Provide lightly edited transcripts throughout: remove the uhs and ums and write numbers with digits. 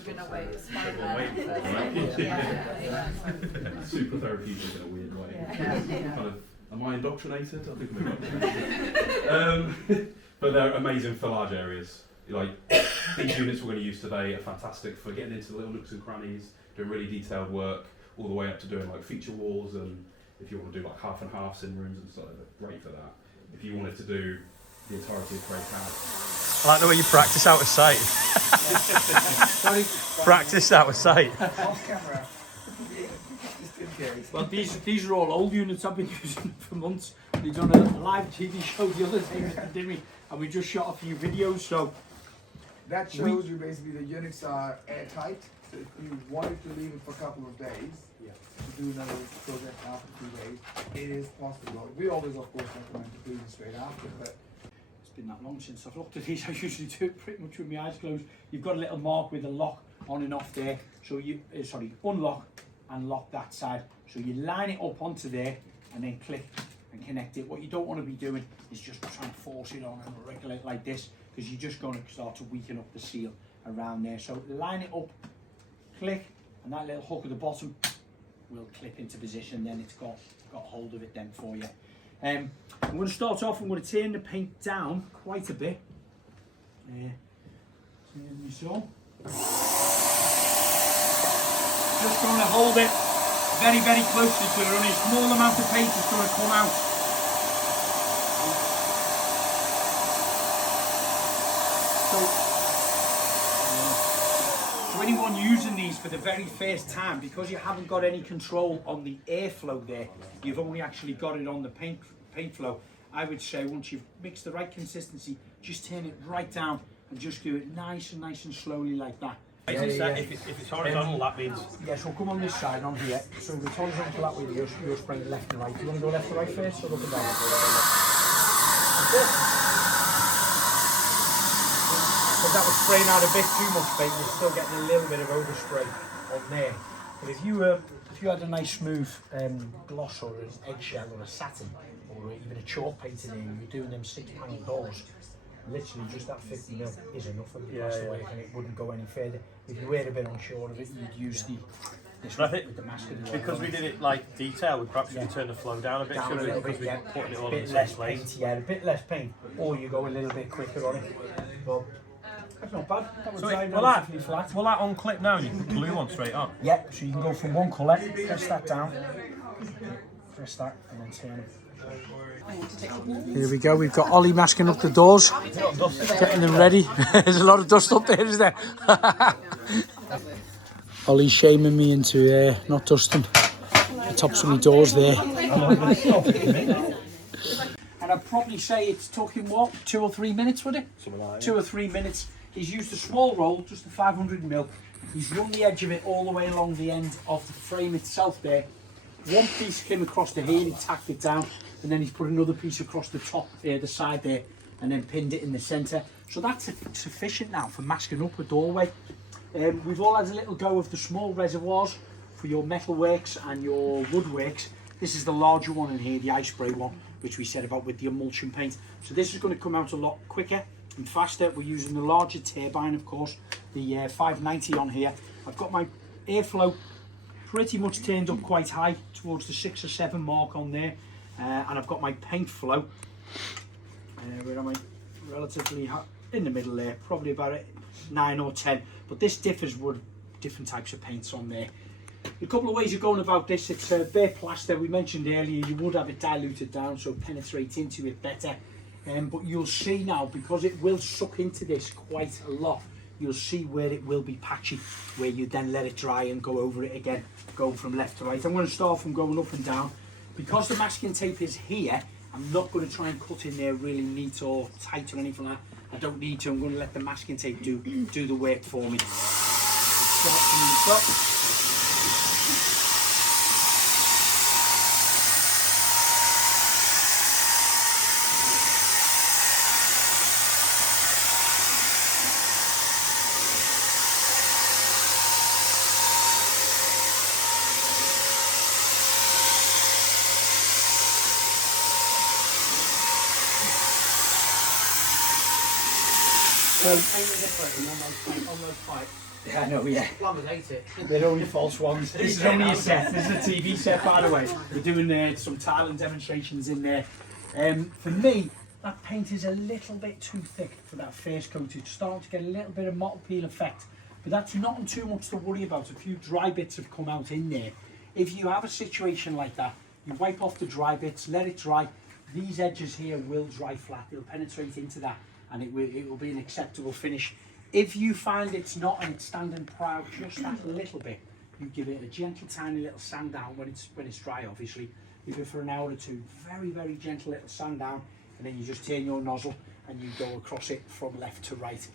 were going to wait Spider-Man. Yeah. Super therapeutic in a weird way. Kind of, am I indoctrinated? I think I'm indoctrinated. But they're amazing for large areas. Like, these units we're going to use today are fantastic for getting into the little nooks and crannies, doing really detailed work, all the way up to doing like feature walls, and if you want to do like half and halves in rooms and stuff, they're great for that. If you wanted to do the entirety of Craig's house. I like the way you practice out of sight. Sorry? Practice out of sight. Off camera. Well, these are all old units I've been using for months. We've done a live TV show the other day, didn't we? And we just shot a few videos, so... That shows you basically the units are airtight. So if you wanted to leave it for a couple of days, to do another project after 2 days, it is possible. We always, of course, recommend to do it straight after, but it's been that long since I've looked at these. I usually do it pretty much with my eyes closed. You've got a little mark with a lock on and off there. So you, unlock and lock that side. So you line it up onto there and then click and connect it. What you don't want to be doing is just trying to force it on and regulate like this, because you're just going to start to weaken up the seal around there. So line it up, click, and that little hook at the bottom will clip into position. Then it's got hold of it then for you. I'm going to start off, I'm going to turn the paint down quite a bit. Turn this on. Just going to hold it very, very closely to it. Only a small amount of paint is going to come out. So anyone using these for the very first time, because you haven't got any control on the airflow there, you've only actually got it on the paint flow. I would say once you've mixed the right consistency, just turn it right down and just do it nice and slowly like that. If it's horizontal, that means... Yeah, so come on this side, on here. So if it's horizontal that way, you're spraying left and right. Do you want to go left and right first, or up and down? But that was spraying out a bit too much paint. You're still getting a little bit of overspray on there. But if you had a nice smooth gloss or an eggshell or a satin or even a chalk paint in there, and you're doing them 6-panel doors, literally just that 50mm is enough of the plaster work, and it wouldn't go any further. If you were a bit unsure of it, you'd use this with the mask. Because we did it like detail, we perhaps could turn the flow down a bit, down a little bit, yeah, putting it all a bit in the less same place. paint, yeah, a bit less paint, or you go a little bit quicker on it. But that's not bad. That was relatively flat. Will that unclip now and you can glue on straight on? Yeah, so you can go from one colour, press that down, press that, and then turn it. Here we go, we've got Ollie masking up the doors, getting them ready. There's a lot of dust up there, isn't there? Ollie's shaming me into not dusting the tops of my doors there. And I'd probably say it's took him, what, 2 or 3 minutes, would it? Something like that. 2 or 3 minutes. He's used a small roll, just a 500mm. He's run the edge of it all the way along the end of the frame itself there. One piece came across the here, he tacked it down, and then he's put another piece across the top, the side there, and then pinned it in the centre. So that's sufficient now for masking up a doorway. We've all had a little go of the small reservoirs for your metalworks and your woodworks. This is the larger one in here, the ice spray one, which we said about with the emulsion paint. So this is going to come out a lot quicker and faster. We're using the larger turbine, of course, the 590 on here. I've got my airflow pretty much turned up quite high towards the 6 or 7 mark on there, and I've got my paint flow where am I, relatively high, in the middle there, probably about 9 or 10, but this differs with different types of paints on there. A couple of ways of going about this. It's bare plaster. We mentioned earlier you would have it diluted down so it penetrates into it better, but you'll see now, because it will suck into this quite a lot, you'll see where it will be patchy, where you then let it dry and go over it again, go from left to right. I'm going to start from going up and down. Because the masking tape is here, I'm not going to try and cut in there really neat or tight or anything like that. I don't need to. I'm going to let the masking tape do the work for me. Start from the top. So, on those pipes, Yeah, I know, yeah. Plumbers hate it. They're only false ones. This is only a set. This is a TV set, by the way. We're doing some tiling demonstrations in there. For me, that paint is a little bit too thick for that first coat. It's starting to get a little bit of mottle peel effect, but that's not too much to worry about. A few dry bits have come out in there. If you have a situation like that, you wipe off the dry bits, let it dry. These edges here will dry flat. It'll penetrate into that, and it will be an acceptable finish. If you find it's not and it's standing proud just that little bit, you give it a gentle, tiny little sand down when it's dry, obviously. Leave it for an hour or two, very, very gentle little sand down, and then you just turn your nozzle and you go across it from left to right.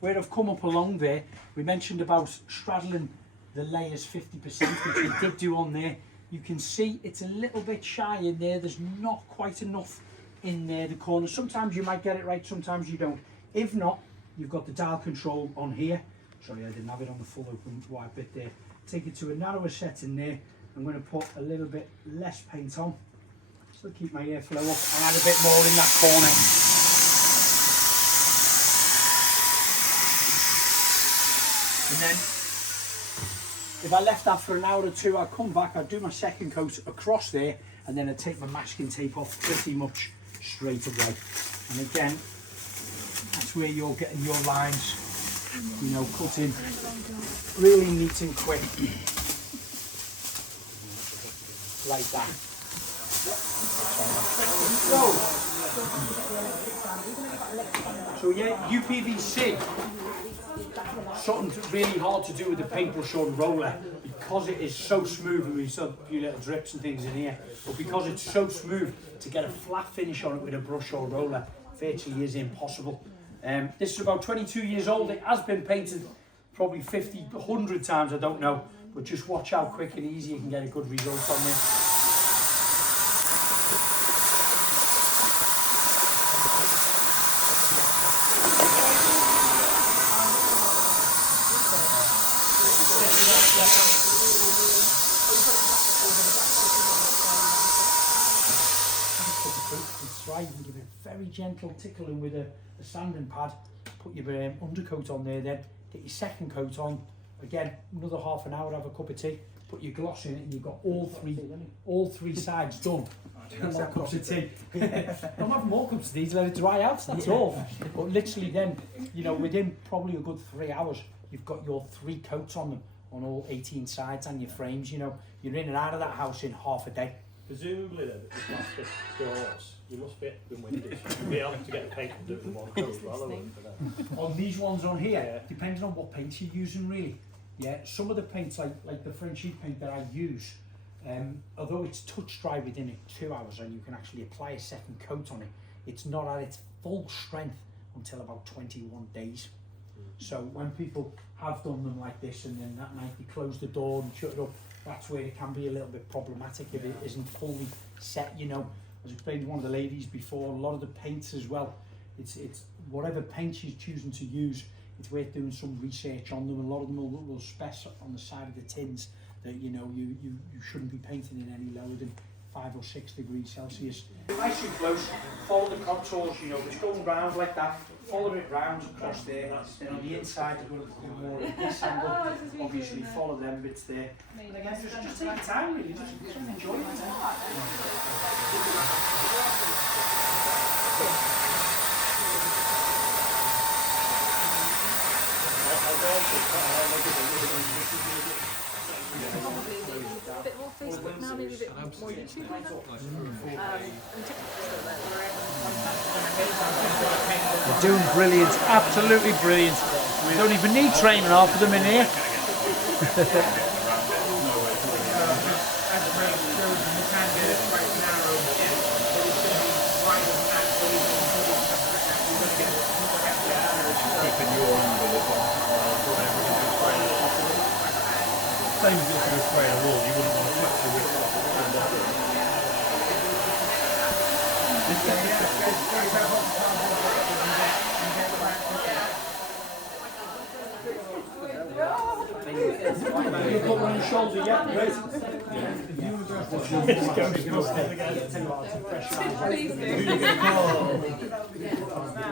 Where I've come up along there, we mentioned about straddling the layers 50%, which we did do on there. You can see it's a little bit shy in there. There's not quite enough in there, the corners. Sometimes you might get it right, sometimes you don't. If not, you've got the dial control on here. Sorry, I didn't have it on the full open wide bit there. Take it to a narrower setting there. I'm going to put a little bit less paint on. Still keep my airflow up and add a bit more in that corner. And then, if I left that for an hour or two, I'd come back, I'd do my second coat across there, and then I'd take my masking tape off pretty much straight away. And again, that's where you're getting your lines, you know, cut in really neat and quick, like that. So yeah, UPVC, something really hard to do with the paintbrush or roller, because it is so smooth, and we saw a few little drips and things in here, but because it's so smooth, to get a flat finish on it with a brush or roller virtually is impossible. This is about 22 years old. It has been painted probably 50, 100 times, I don't know, but just watch how quick and easy you can get a good result on this. You can give it a very gentle tickling with a sanding pad. Put your undercoat on there, then get your second coat on. Again, another half an hour, have a cup of tea, put your gloss in it, and you've got all three sides done. More cups of tea. Don't have more cups of tea to let it dry out, that's all. But literally then, you know, within probably a good 3 hours, you've got your 3 coats on them, on all 18 sides and your frames. You know, you're in and out of that house in half a day. Presumably then, the plastic doors, you must be the windows. You'll be able to get the paint and do it in one coat as well, I wouldn't for that. On these ones on here, depending on what paint you're using really. Yeah, some of the paints like the French sheet paint that I use, although it's touch dry within 2 hours and you can actually apply a second coat on it, it's not at its full strength until about 21 days. So when people have done them like this and then that night you close the door and shut it up, that's where it can be a little bit problematic if it isn't fully set, you know. As I explained to one of the ladies before, a lot of the paints as well, it's whatever paint she's choosing to use, it's worth doing some research on them. A lot of them will stress on the side of the tins that, you know, you shouldn't be painting in any lower than 5 or 6 degrees Celsius. Nice and close, follow the contours, you know, it's going round like that, follow it round across there, then on the inside you're going to put more at this angle, obviously follow them bits there. And again, just take your time really, just enjoy it. A bit more Facebook now, maybe a bit more YouTube now. And TikTok still there. They're doing brilliant, absolutely brilliant. We don't even need training half of them in here. Same as if you were spraying a wall, you wouldn't want to touch the wick. You put one on your shoulder, yeah, great. Please do.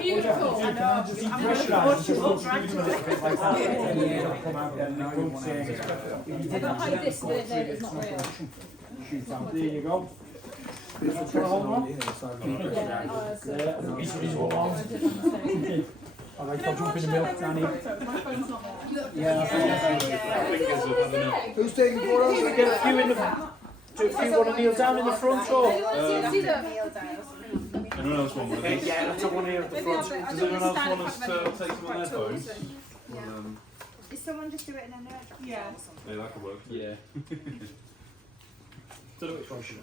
Beautiful. I know. Pressurise and just put food a little bit like that. And the air will come out then. And it won't say, if you If didn't I hide this, shoot then it's not real. out. There you go. Hold on. Yeah, he's one on. Alright, I'll jump in the milk, Danny. Yeah, Who's taking photos? get a few in the do a few want to kneel down in the front or? Anyone else want one of these? Yeah, that's a one here at the front. Does anyone else want us to take some on their phones? Is someone just do it in an airdrop? Yeah. Yeah, that could work. Yeah. Don't know which one should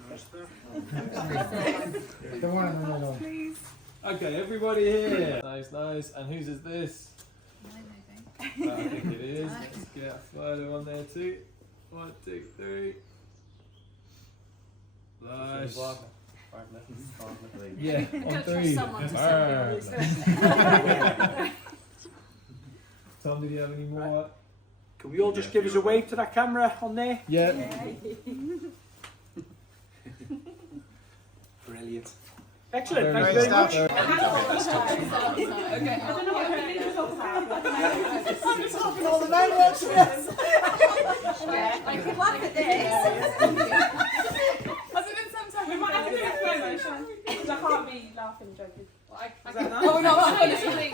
The one in the middle. Please. Okay, everybody here. Nice, nice. And whose is this? I think it is. Let's get a photo on there too. 1, 2, 3. Nice. Yeah, on 3. Tom, did you have any more? Can we all just give us a wave to that camera on there? Yeah. Brilliant. Excellent, thank you very much. Okay, I don't know what her name is. All the men watching us. I could laugh at this. We might have to do it slow motion. I can't be laughing joking. Oh no, I'm going to something.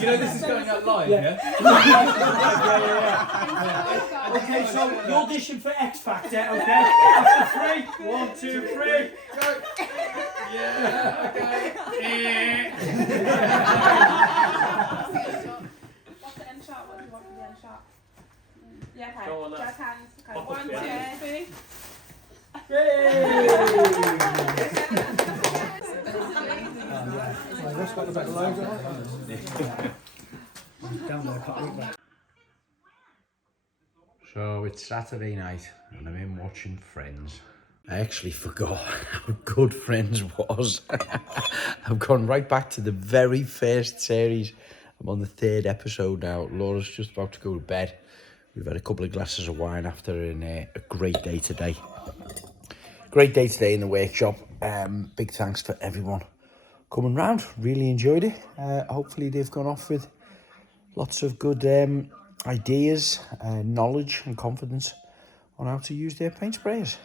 You know this is going out live, yeah? Okay, so the audition for X Factor, okay? After 3, 1, 2, 3, go! Yeah, okay. What's the end shot? What do you want for the end shot? Yeah, okay. Go on, Jazz hands. Okay, Pop 1, up 2, behind. 3. Yay! That's got the better logo on it. So it's Saturday night and I'm in watching Friends. I actually forgot how good Friends was. I've gone right back to the very first series. I'm on the 3rd episode now. Laura's just about to go to bed. We've had a couple of glasses of wine after and a great day today. Great day today in the workshop. Big thanks for everyone coming round. Really enjoyed it. Hopefully they've gone off with lots of good ideas, knowledge and confidence on how to use their paint sprayers.